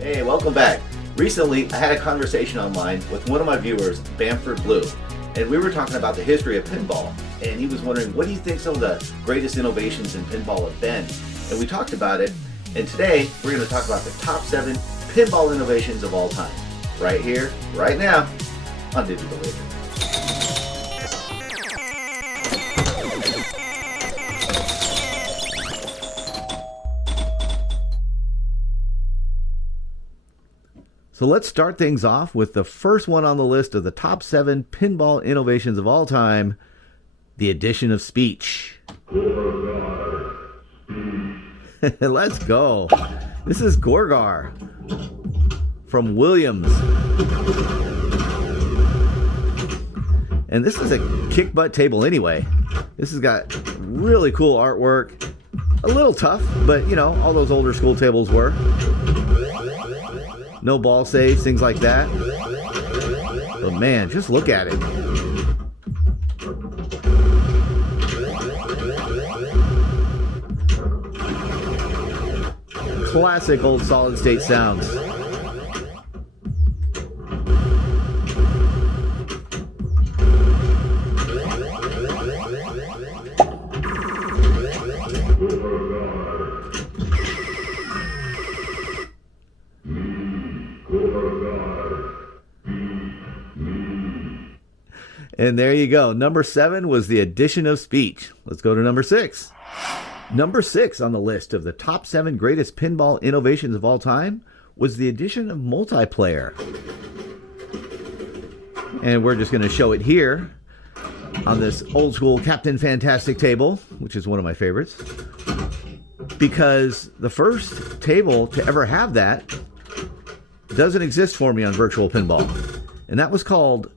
Hey, welcome back. Recently, I had a conversation online with one of my viewers, Bamford Blue, and we were talking about the history of pinball, and he was wondering, what do you think some of the greatest innovations in pinball have been? And we talked about it, and today we're going to talk about the top 7 pinball innovations of all time, right here, right now, on Digital Legends. So let's start things off with the first one on the list of the top 7 pinball innovations of all time, the addition of speech. Let's go. This is Gorgar from Williams. And this is a kick butt table anyway. This has got really cool artwork. A little tough, but you know, all those older school tables were. No ball saves, things like that. But man, just look at it. Classic old solid state sounds. And there you go. Number 7 was the addition of speech. Let's go to number 6. Number 6 on the list of the top 7 greatest pinball innovations of all time was the addition of multiplayer. And we're just going to show it here on this old school Captain Fantastic table, which is one of my favorites. Because the first table to ever have that doesn't exist for me on virtual pinball. And that was called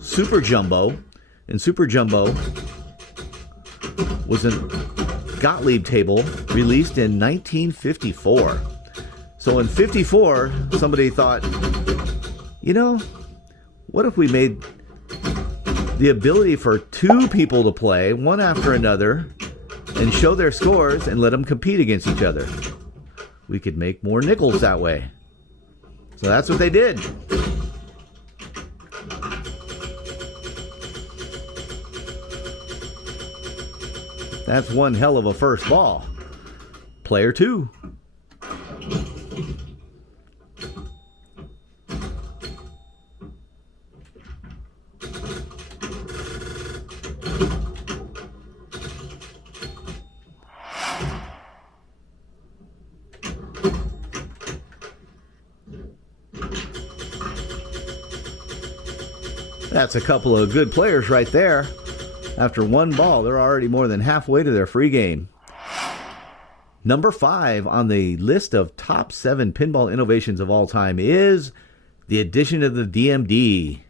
Super Jumbo, and Super Jumbo was a Gottlieb table released in 1954. So in 54, somebody thought, you know, what if we made the ability for 2 people to play, one after another, and show their scores and let them compete against each other? We could make more nickels that way. So that's what they did. That's one hell of a first ball. Player 2. That's a couple of good players right there. After one ball, they're already more than halfway to their free game. Number 5 on the list of top 7 pinball innovations of all time is the addition of the DMD.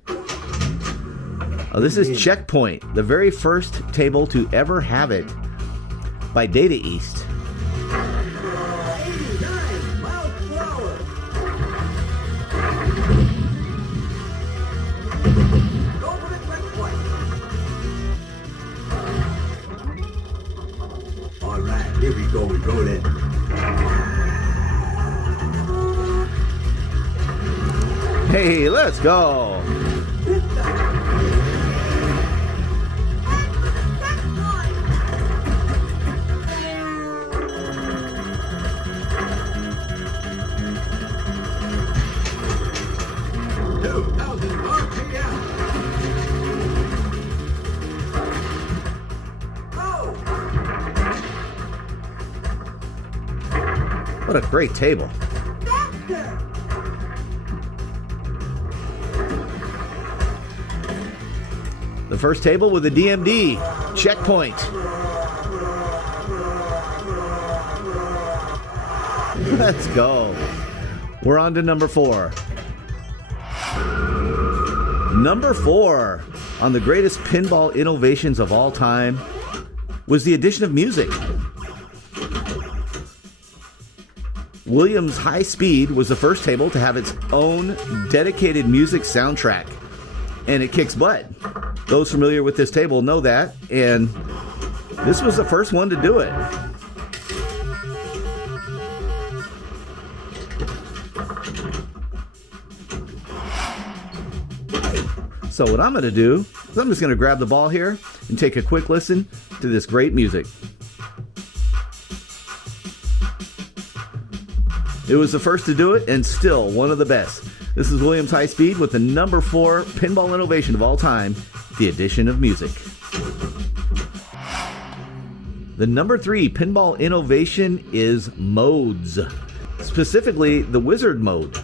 Oh, this is Checkpoint, the very first table to ever have it by Data East. Here we go, we're rolling. Hey, let's go. What a great table. The first table with a DMD. Checkpoint. Let's go. We're on to number 4. Number 4 on the greatest pinball innovations of all time was the addition of music. Williams High Speed was the first table to have its own dedicated music soundtrack, and it kicks butt. Those familiar with this table know that, and this was the first one to do it. So what I'm going to do is I'm just going to grab the ball here and take a quick listen to this great music. It was the first to do it and still one of the best. This is Williams High Speed with the number 4 pinball innovation of all time, the addition of music. The number 3 pinball innovation is modes, specifically the wizard mode.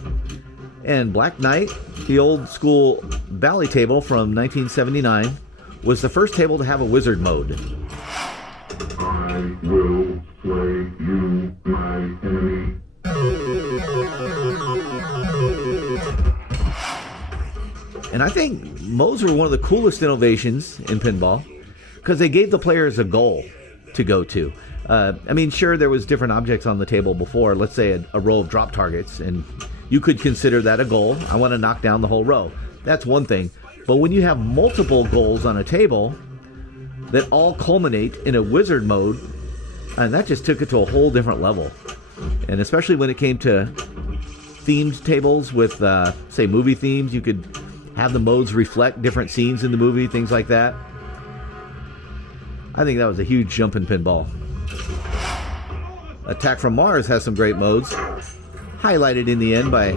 And Black Knight, the old school Bally table from 1979, was the first table to have a wizard mode. I will slay you, my enemy. And I think modes were one of the coolest innovations in pinball because they gave the players a goal to go to. Sure, there was different objects on the table before, let's say a row of drop targets, and you could consider that a goal. I want to knock down the whole row. That's one thing. But when you have multiple goals on a table that all culminate in a wizard mode, and that just took it to a whole different level. And especially when it came to themed tables with, say, movie themes, you could have the modes reflect different scenes in the movie, things like that. I think that was a huge jump in pinball. Attack from Mars has some great modes, highlighted in the end by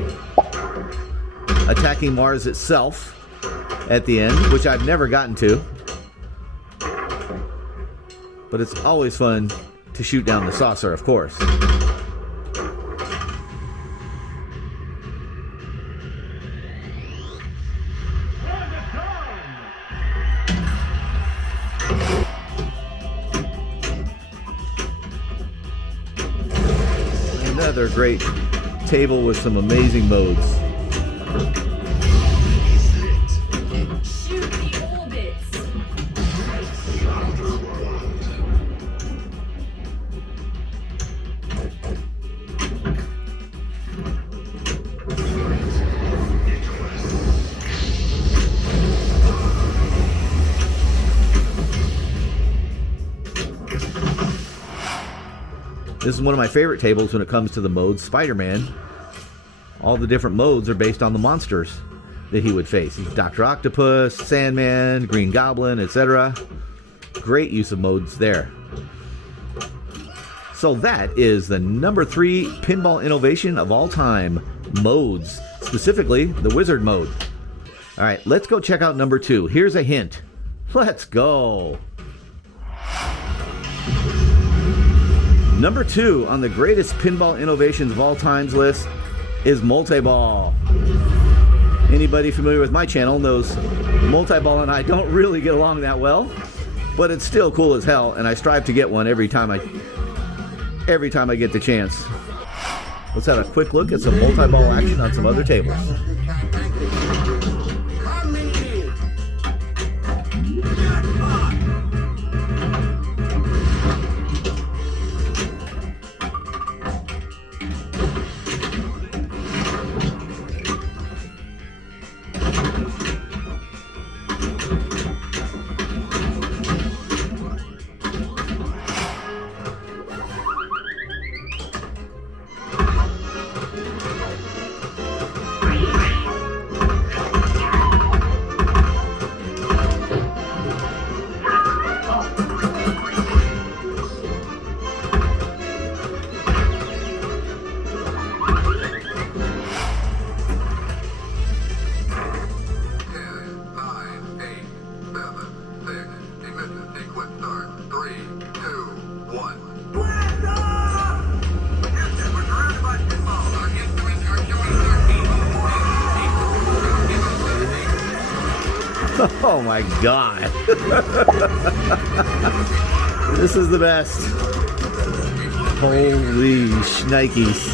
attacking Mars itself at the end, which I've never gotten to. But it's always fun to shoot down the saucer, of course. Another great table with some amazing modes. Shoot the orbits. This is one of my favorite tables when it comes to the modes. Spider-Man. All the different modes are based on the monsters that he would face. Dr. Octopus, Sandman, Green Goblin, etc. Great use of modes there. So that is the number 3 pinball innovation of all time. Modes. Specifically, the wizard mode. All right, let's go check out number 2. Here's a hint. Let's go. Number 2 on the greatest pinball innovations of all times list is multi-ball. Anybody familiar with my channel knows multi-ball and I don't really get along that well, but it's still cool as hell, and I strive to get one every time I get the chance. Let's have a quick look at some multi-ball action on some other tables. Oh my God. This is the best. Holy shnikes.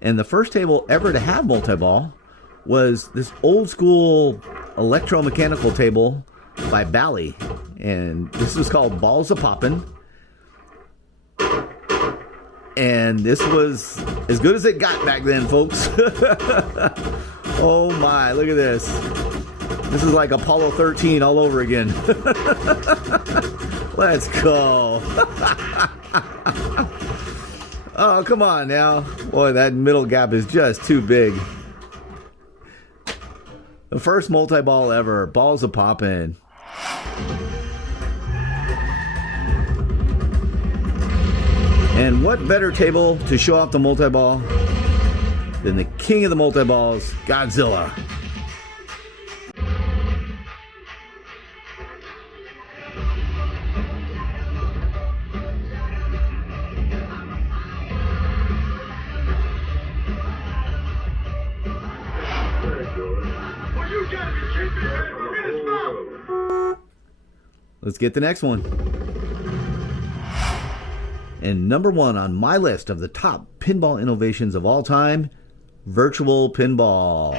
And the first table ever to have multi-ball was this old school electromechanical table by Bally, and this was called Balls a Poppin', and this was as good as it got back then, folks. Oh my, look at this. This is like Apollo 13 all over again. Let's go. Oh, come on now. Boy, that middle gap is just too big. The first multi-ball ever. Balls a poppin'. And what better table to show off the multi-ball than the king of the multi-balls, Godzilla. Let's get the next one. And number one on my list of the top pinball innovations of all time, virtual pinball.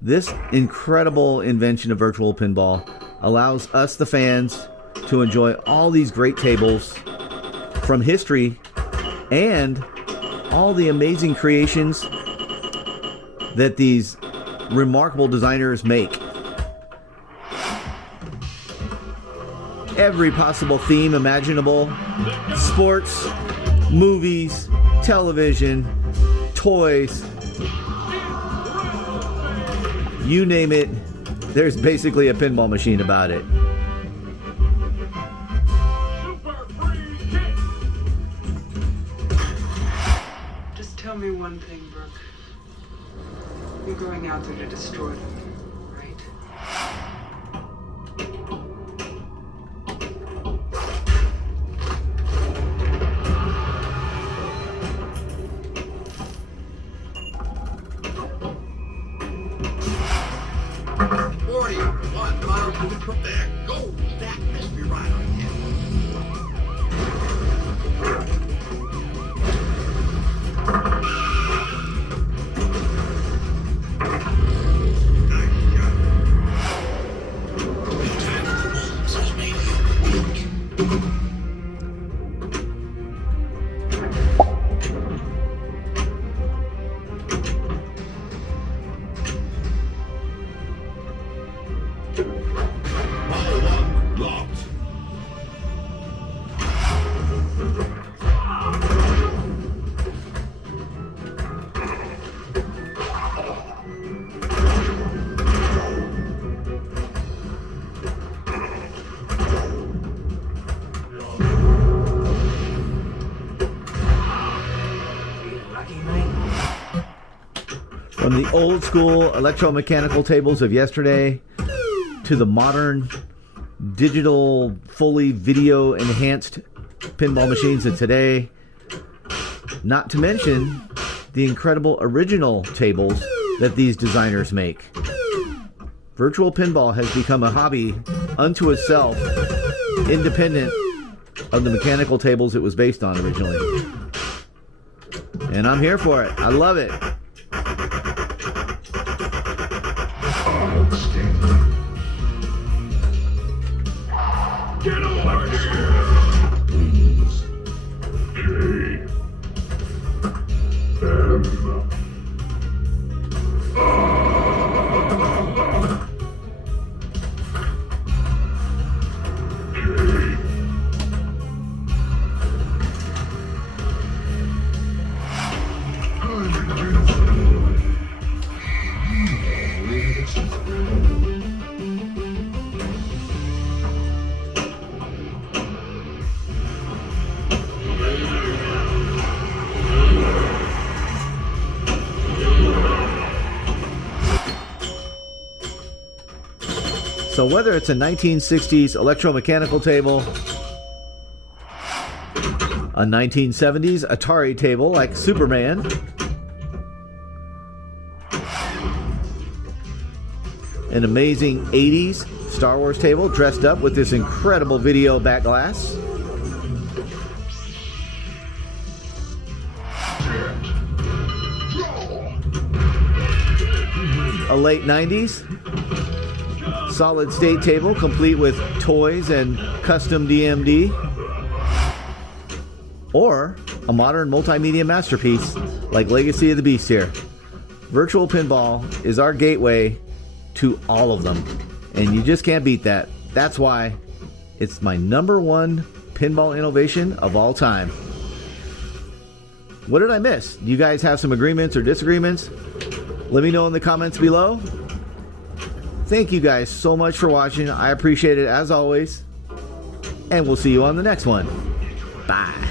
This incredible invention of virtual pinball allows us, the fans, to enjoy all these great tables from history and all the amazing creations that these remarkable designers make. Every possible theme imaginable: sports, movies, television, toys, you name it, there's basically a pinball machine about it. Just tell me one thing, Brooke. You're going out there to destroy them, right? There goes that mystery right on here. From the old school electromechanical tables of yesterday to the modern digital, fully video enhanced pinball machines of today, not to mention the incredible original tables that these designers make. Virtual pinball has become a hobby unto itself, independent of the mechanical tables it was based on originally. And I'm here for it. I love it. Get over here! Please. J. M. So whether it's a 1960s electromechanical table, a 1970s Atari table like Superman, an amazing 80s Star Wars table dressed up with this incredible video back glass, a late 90s solid state table complete with toys and custom DMD, or a modern multimedia masterpiece like Legacy of the Beast here. Virtual pinball is our gateway to all of them. And you just can't beat that. That's why it's my #1 pinball innovation of all time. What did I miss? Do you guys have some agreements or disagreements? Let me know in the comments below. Thank you guys so much for watching. I appreciate it as always. And we'll see you on the next one. Bye.